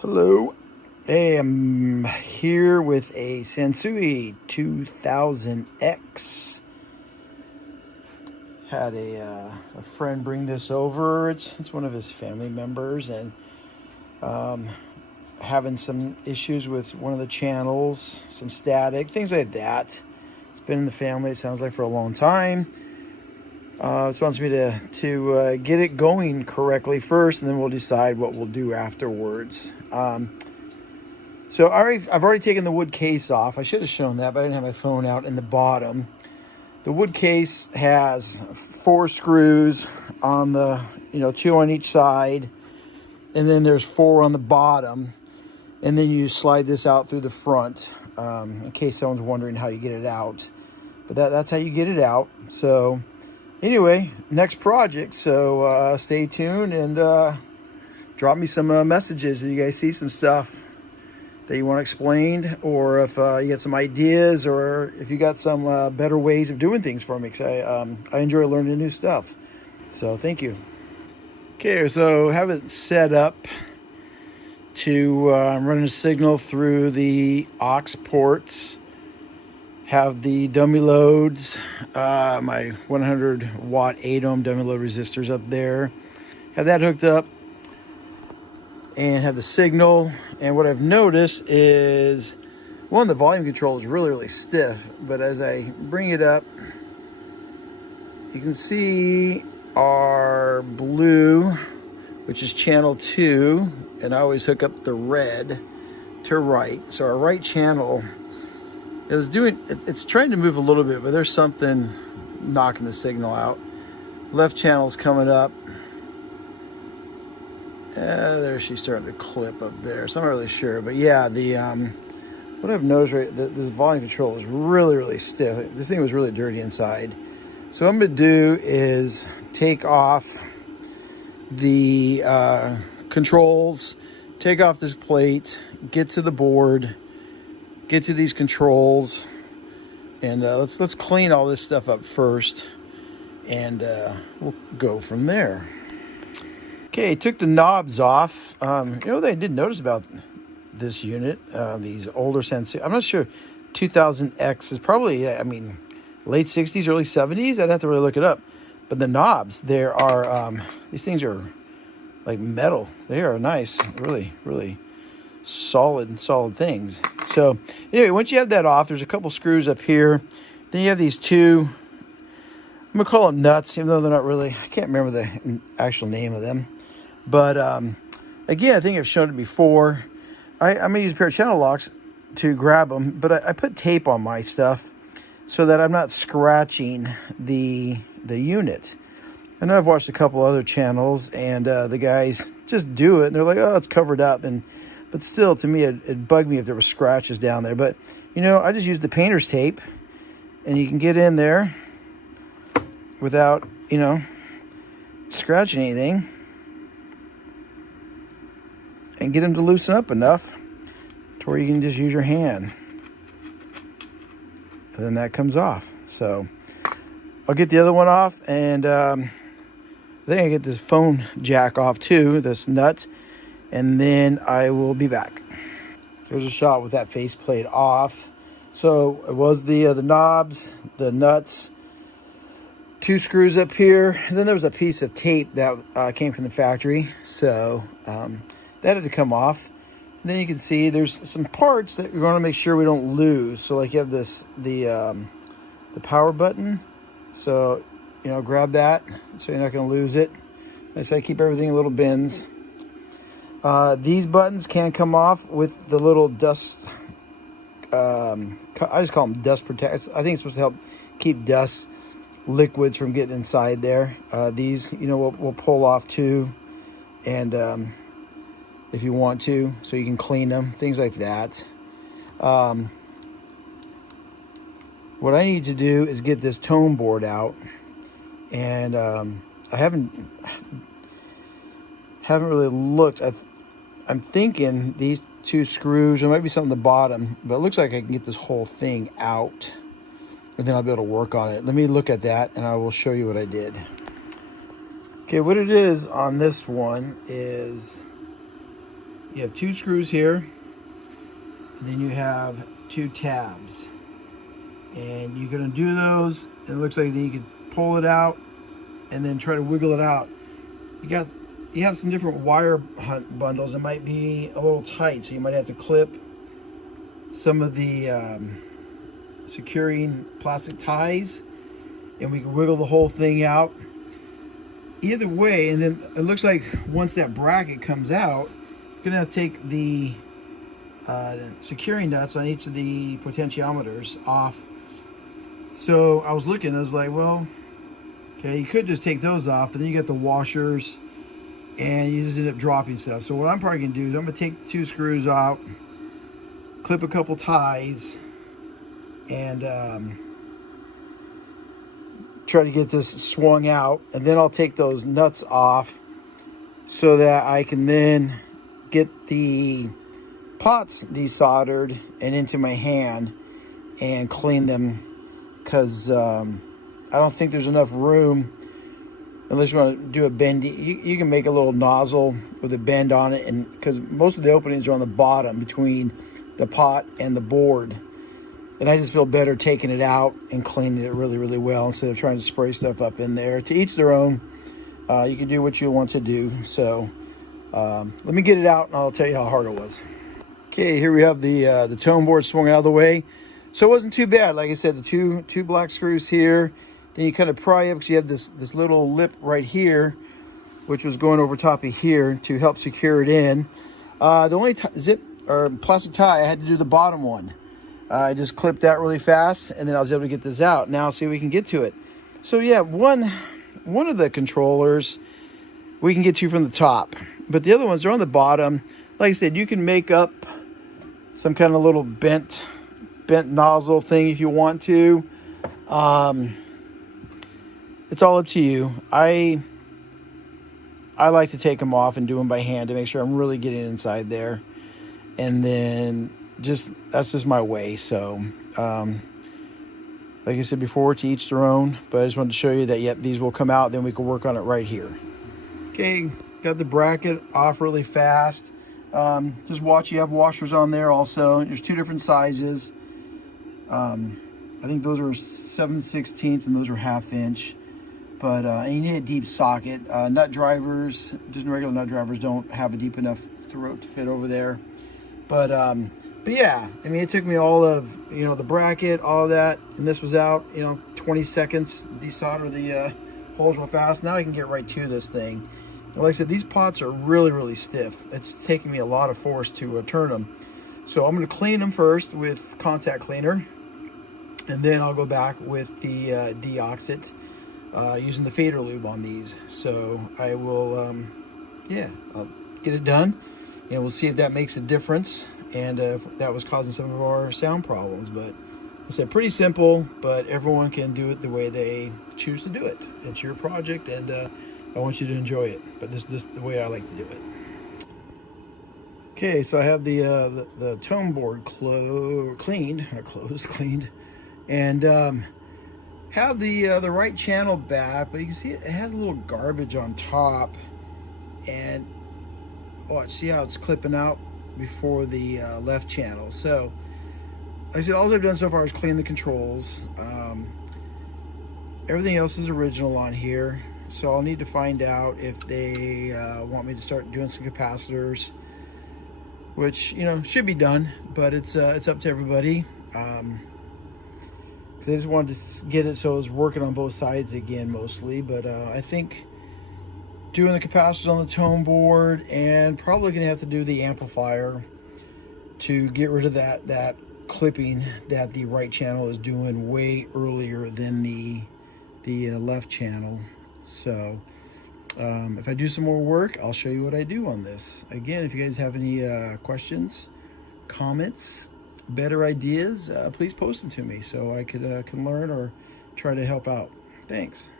Hello. Hey, I'm here with a Sansui 2000X. Had a friend bring this over. It's one of his family members, and having some issues with one of the channels, some static, things like that. It's been in the family, it sounds like, for a long time. This wants me to get it going correctly first, and then we'll decide what we'll do afterwards. So I've already taken the wood case off. I should have shown that, but I didn't have my phone out in the bottom. The wood case has 4 screws on the, 2 on each side, and then there's 4 on the bottom, and then you slide this out through the front, in case someone's wondering how you get it out. But that's how you get it out. So anyway, next project. So stay tuned and drop me some messages if you guys see some stuff that you want explained, or if you got some ideas, or if you got some better ways of doing things for me, because I enjoy learning new stuff. So thank you. Okay, so have it set up to run a signal through the aux ports. Have the dummy loads, my 100 watt 8 ohm dummy load resistors up there. Have that hooked up and have the signal. And what I've noticed is, one, the volume control is really, really stiff, but as I bring it up, you can see our blue, which is channel 2, and I always hook up the red to right. So our right channel is it's trying to move a little bit, but there's something knocking the signal out. Left channel's coming up. There, she's starting to clip up there, so I'm not really sure. But yeah, the what I've noticed, this volume control is really, really stiff. This thing was really dirty inside. So what I'm going to do is take off the controls, take off this plate, get to the board, get to these controls, and let's clean all this stuff up first, and we'll go from there. Okay, took the knobs off. What I did notice about this unit, these older Sansui, I'm not sure, 2000X is probably, late 60s, early 70s. I'd have to really look it up. But the knobs, there are, these things are like metal. They are nice, really, really solid things. So anyway, once you have that off, there's a couple screws up here. Then you have these 2, I'm gonna call them nuts, even though they're not really, I can't remember the actual name of them. But again, I think I've shown it before. I'm gonna use a pair of channel locks to grab them, but I put tape on my stuff so that I'm not scratching the unit. I know I've watched a couple other channels, and the guys just do it, and they're like, oh, it's covered up. But still, to me, it bugged me if there were scratches down there. But, I just used the painter's tape, and you can get in there without, scratching anything, and get them to loosen up enough to where you can just use your hand. And then that comes off. So I'll get the other one off, and I think I get this phone jack off too, this nut, and then I will be back. There's a shot with that faceplate off. So it was the knobs, the nuts, 2 screws up here, and then there was a piece of tape that came from the factory. So that had to come off. And then you can see there's some parts that we want to make sure we don't lose. So like you have the power button. So grab that so you're not going to lose it. I say keep everything in little bins. These buttons can come off with the little dust. I just call them dust protectors. I think it's supposed to help keep dust, liquids from getting inside there. These, we'll pull off too, and if you want to, so you can clean them, things like that. What I need to do is get this tone board out, and I haven't really looked. I'm thinking these 2 screws, there might be something at the bottom, but it looks like I can get this whole thing out, and then I'll be able to work on it. Let me look at that, and I will show you what I did. Okay, what it is on this one is you have 2 screws here, and then you have 2 tabs. And you're going to do those, and it looks like then you can pull it out and then try to wiggle it out. You have some different wire bundles that might be a little tight, so you might have to clip some of the securing plastic ties, and we can wiggle the whole thing out. Either way, and then it looks like once that bracket comes out, you're gonna have to take the securing nuts on each of the potentiometers off. So I was looking, I was like, well, okay, you could just take those off, but then you got the washers, and you just end up dropping stuff. So what I'm probably gonna do is I'm gonna take the 2 screws out, clip a couple ties, and try to get this swung out, and then I'll take those nuts off so that I can then get the pots desoldered and into my hand and clean them, because I don't think there's enough room unless you want to do a bendy. You can make a little nozzle with a bend on it, and because most of the openings are on the bottom between the pot and the board, and I just feel better taking it out and cleaning it really, really well instead of trying to spray stuff up in there. To each their own. You can do what you want to do. So let me get it out and I'll tell you how hard it was. Okay, here we have the tone board swung out of the way. So it wasn't too bad. Like I said, the two black screws here. Then you kind of pry up because you have this little lip right here, which was going over top of here to help secure it in. The only zip or plastic tie, I had to do the bottom one. I just clipped that really fast, and then I was able to get this out. Now, see if we can get to it. So yeah, one of the controllers we can get to from the top, but the other ones are on the bottom. Like I said, you can make up some kind of little bent nozzle thing if you want to. It's all up to you. I like to take them off and do them by hand to make sure I'm really getting inside there, and then that's just my way. So like I said before, to each their own, but I just wanted to show you that, yep, these will come out, then we can work on it right here. Okay, got the bracket off really fast. Just watch, you have washers on there also. There's 2 different sizes. I think those are 7/16 and those are 1/2 inch. But and you need a deep socket. Nut drivers, just regular nut drivers, don't have a deep enough throat to fit over there. But yeah, I mean, it took me all of, the bracket, all of that, and this was out, 20 seconds, desolder the holes real fast. Now I can get right to this thing. And like I said, these pots are really, really stiff. It's taking me a lot of force to turn them. So I'm going to clean them first with contact cleaner, and then I'll go back with the deoxit using the fader lube on these. So I will, I'll get it done, and we'll see if that makes a difference, and if that was causing some of our sound problems. But I said, pretty simple, but everyone can do it the way they choose to do it. It's your project, and I want you to enjoy it, but this is the way I like to do it. Okay, so I have the tone board cleaned, and have the right channel back, but you can see it has a little garbage on top, and watch, see how it's clipping out before the left channel. So like I said, all I've done so far is clean the controls. Everything else is original on here, so I'll need to find out if they want me to start doing some capacitors, which should be done, but it's up to everybody. Because I just wanted to get it so it was working on both sides again mostly. But I think doing the capacitors on the tone board, and probably gonna have to do the amplifier to get rid of that clipping that the right channel is doing way earlier than the left channel. So if I do some more work, I'll show you what I do on this. Again, if you guys have any questions, comments, better ideas, please post them to me so I can learn or try to help out. Thanks.